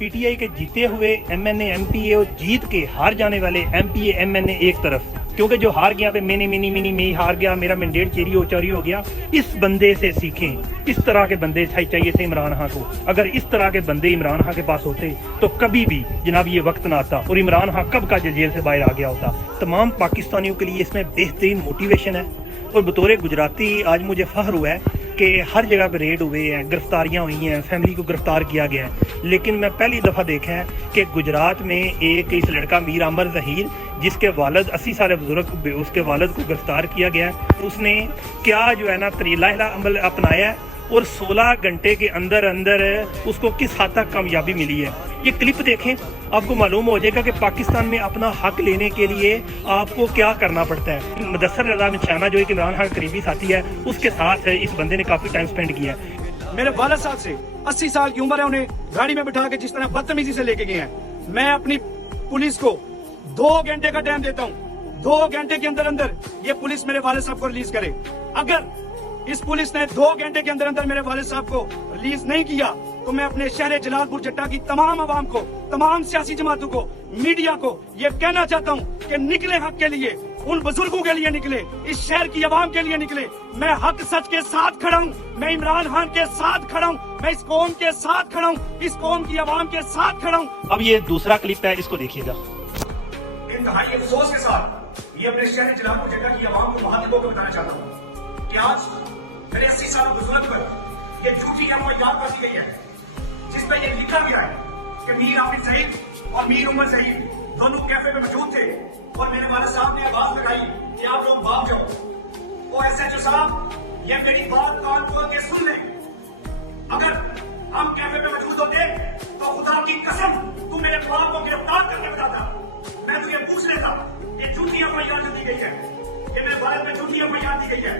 PTI के जीते हुए एमएनए एमपीए और जीत के हार जाने वाले एमपीए एमएनए एक तरफ, क्योंकि जो हार गया पे मैंने मैं हार गया, मेरा मैंडेट चोरी हो गया। इस बंदे से सीखें, इस तरह के बंदे चाहिए थे इमरान खान को। अगर इस तरह के बंदे इमरान खान के पास होते तो कभी भी जनाब ये वक्त ना आता और इमरान खान कब का जेल से बाहर आ गया होता। तमाम पाकिस्तानियों के लिए इसमें बेहतरीन मोटिवेशन है और बतौर गुजराती आज मुझे फख्र हुआ है कि हर जगह पे रेड हुए हैं, गिरफ्तारियां हुई हैं, फैमिली को गिरफ्तार किया गया है। लेकिन मैं पहली दफ़ा देखा है कि गुजरात में एक इस लड़का मीर अमर ज़हीर, जिसके वालिद 80 साल बुजुर्ग, उसके वालिद को गिरफ्तार किया गया है। उसने क्या जो है ना तरीला अमल अपनाया है और 16 घंटे के अंदर अंदर उसको किस हद तक कामयाबी मिली है। ये क्लिप देखें, आपको मालूम हो जाएगा कि पाकिस्तान में अपना हक लेने के लिए आपको क्या करना पड़ता है। मुदस्सर रज़ा निशाना जो एक इमरान खान का करीबी साथी है, उसके साथ इस बंदे ने काफ़ी टाइम स्पेंड किया है। मेरे वालिद साहब से 80 साल की उम्र है, उन्हें गाड़ी में बिठा के जिस तरह बदतमीजी से लेके गए हैं। मैं अपनी पुलिस को 2 घंटे का टाइम देता हूँ, 2 घंटे के अंदर अंदर ये पुलिस मेरे वालिद साहब को रिलीज करे। अगर इस पुलिस ने 2 घंटे के अंदर अंदर मेरे वालिद साहब को रिलीज नहीं किया तो मैं अपने शहर जलालपुर जट्टा की तमाम आवाम को, तमाम सियासी जमातों को, मीडिया को ये कहना चाहता हूँ कि निकले हक के लिए, उन बुजुर्गों के लिए निकले, इस शहर की आवाम के लिए निकले। मैं हक सच के साथ खड़ा हूँ, मैं इमरान खान के साथ खड़ा हूँ, मैं इस कौम के साथ खड़ा हूँ, इस कौम की आवाम के साथ खड़ा हूँ। अब ये दूसरा क्लिप है, इसको देखिएगा। इंतहाई अफसोस के साथ ये अपने शहर जलालपुर जट्टा की आवाम को महादिकों को बताना चाहता हूँ कि आज मेरे 80 साल बुजुर्ग पर ये झूठी एफआईआर कर दी गई है, जिसमें ये लिखा गया है कि मीर आफिफ ज़हीर और मीर उमर ज़हीर दोनों कैफे में मौजूद थे और मेरे वालिद साहब ने आवाज लगाई कि आप लोग भाग जाओ। ओ एसएचओ साहब, ये मेरी बात कान खोल के सुन लें। अगर हम कैफे में मौजूद होते तो खुदा की कसम तू मेरे बाप को गिरफ्तार करके बताता, मैं तुझे पूछ लेता। ये झूठी एफआईआर जो दी गई है, ये मेरे वालिद में झूठी एफआईआर दी गई है,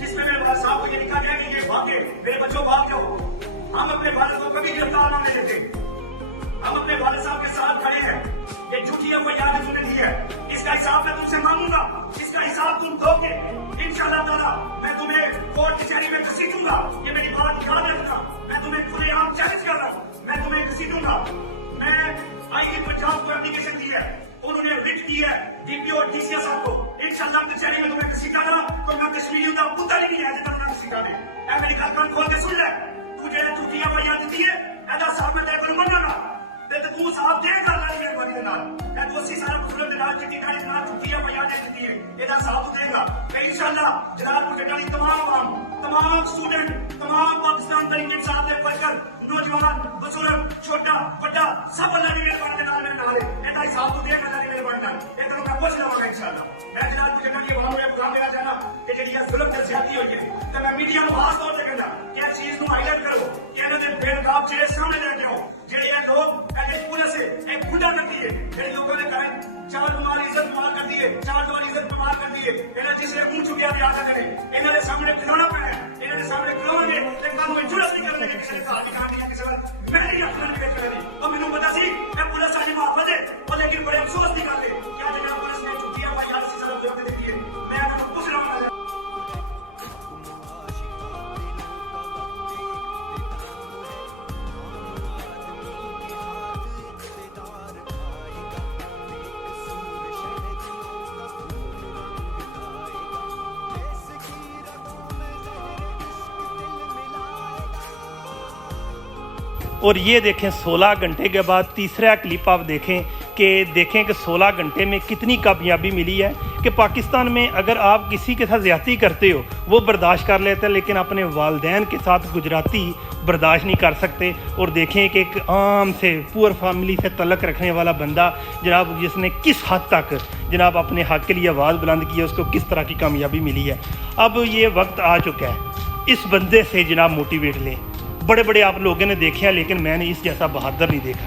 जिसमें मेरे वालिद साहब को ये लिखा गया कि ये भागे, मेरे बच्चों भाग जाओ। हम अपने वालिद को कभी गिरफ्तार न होने देते, हम अपने वालिद साहब के साथ खड़े हैं। ये झूठी एफआईआर जो तुमने दी है, इसका हिसाब मैं तुमसे मांगूंगा, इसका हिसाब तुम दोगे इंशाअल्लाह ताला। मैं तुम्हें कोर्ट कचहरी में घसीटूंगा, ये मेरी बात याद रखना। मैं तुम्हें खुलेआम चैलेंज कर रहा हूँ, मैं तुम्हें घसीटूंगा। मैं आई पंजाब को एप्लीकेशन दी है, उन्होंने रिट की है डीपीओ और डीसीएस साहब को। इंशाअल्लाह कचहरी में तुम्हें घसीटा ना तो मैं कश्मीरियों का पुत्र नहीं है जितना घसीटा दे। ऐ मेरी गल कान खोल के सुन ले, तुझे झूठी एफआईआर दी है, एदा साहब मैं तेरे को मन्नागा ते तू साहब दे कर लाई मेहरबानी दे नाल। मैं 80 साल बुजुर्ग दे नाल चिट्टी काली दे नाल झूठी एफआईआर दे दी है, एदा साहब तू देगा। मैं इंशाअल्लाह जलालपुर जट्टा की तमाम आवाम, तमाम स्टूडेंट, तमाम पाकिस्तान तरीके साथ दे वर्कर, नौजवान, बुजुर्ग, छोटा बड़ा सब अल्लाह की मेहरबानी दे नाल मेरे नाल है। एदा हिसाब तू देगा अल्लाह की मेहरबानी नाल, ए तेरे मैं पूछ लवांगा इंशाअल्लाह। मैं जलालपुर जट्टा की आवाम को प्रोग्राम देना चाहना कि जेडी जुल्म ते ज्यादती होई है ते मैं मीडिया ਨੂੰ खास तौर ਤੇ ਕਹਿੰਦਾ ਕਿ ਇਸ ਚੀਜ਼ ਨੂੰ ਹਾਈਲਾਈਟ ਕਰੋ ਕਿ ਇਹਨਾਂ ਦੇ ਬੇਨਕਾਬ ਚਿਹਰੇ ਸਾਹਮਣੇ ਲੈ ਕੇ ਆਓ। ਜਿਹੜੇ ਇਹ ਲੋਕ ਇਹਦੇ ਪੁਲਿਸ एक गुंडा करती है, ਜਿਹੜੇ ਲੋਕਾਂ ਦੇ ਘਰਾਂ ਚਾਰ ਦਿਮਾਗ ਇੱਜ਼ਤ ਮਾਰ ਕਰਦੀ ਹੈ, ਚਾਰ ਦਿਮਾਗ ਇੱਜ਼ਤ ਮਾਰ ਕਰਦੀ ਹੈ। ਇਹਨਾਂ ਜਿਸਨੇ ਮੂੰਹ ਚੁੱਕਿਆ ਤੇ ਆਗਾ ਕਰੇ, ਇਹਨਾਂ ਦੇ ਸਾਹਮਣੇ ਖਿਲਾਉਣਾ ਪੈਣਾ, ਇਹਨਾਂ ਦੇ ਸਾਹਮਣੇ ਖਿਲਾਉਣਗੇ ਤੇ ਕਾਨੂੰ ਇਹ ਜੁਰਤ ਨਹੀਂ ਕਰਨਗੇ ਕਿਸੇ ਦੇ ਘਰ ਦੀ ਕਹਾਣੀ ਕਿਸੇ ਵੱਲ ਮੈਂ ਨਹੀਂ ਰੱਖਣ ਦੀ ਗੱਲ ਕਰੀ। ਉਹ ਮੈਨੂੰ ਪਤਾ ਸੀ ਇਹ ਪੁਲਿਸ ਸਾਡੀ ਮੁਹਾਫਤ ਹੈ, ਉਹ ਲੇਕਿਨ ਬੜੇ ਅਫਸੋਸ ਦੀ ਗੱਲ ਹੈ ਕਿ ਅੱਜ ਜਿਹੜਾ ਪੁਲਿਸ ਨੇ ਝੂਠੀਆਂ ਫਾਇਰ ਸੀ ਸਰਬ ਜਵਾਬ ਦਿੱਤੀ ਹੈ। ਮੈਂ ਤਾਂ ਪੁੱਛ ਰਹਾ ਹਾਂ और ये देखें 16 घंटे के बाद तीसरा क्लिप आप देखें कि 16 घंटे में कितनी कामयाबी मिली है कि पाकिस्तान में अगर आप किसी के साथ ज़्यादती करते हो वो बर्दाश्त कर लेते हैं, लेकिन अपने वालदैन के साथ गुजराती बर्दाश्त नहीं कर सकते। और देखें कि एक आम से पुअर फैमिली से तल्लक रखने वाला बंदा जनाब, जिसने किस हद तक जनाब अपने हक़ के लिए आवाज़ बुलंद की है, उसको किस तरह की कामयाबी मिली है। अब ये वक्त आ चुका है, इस बंदे से जनाब मोटिवेट लें। बड़े बड़े आप लोगों ने देखे हैं, लेकिन मैंने इस जैसा बहादुर नहीं देखा।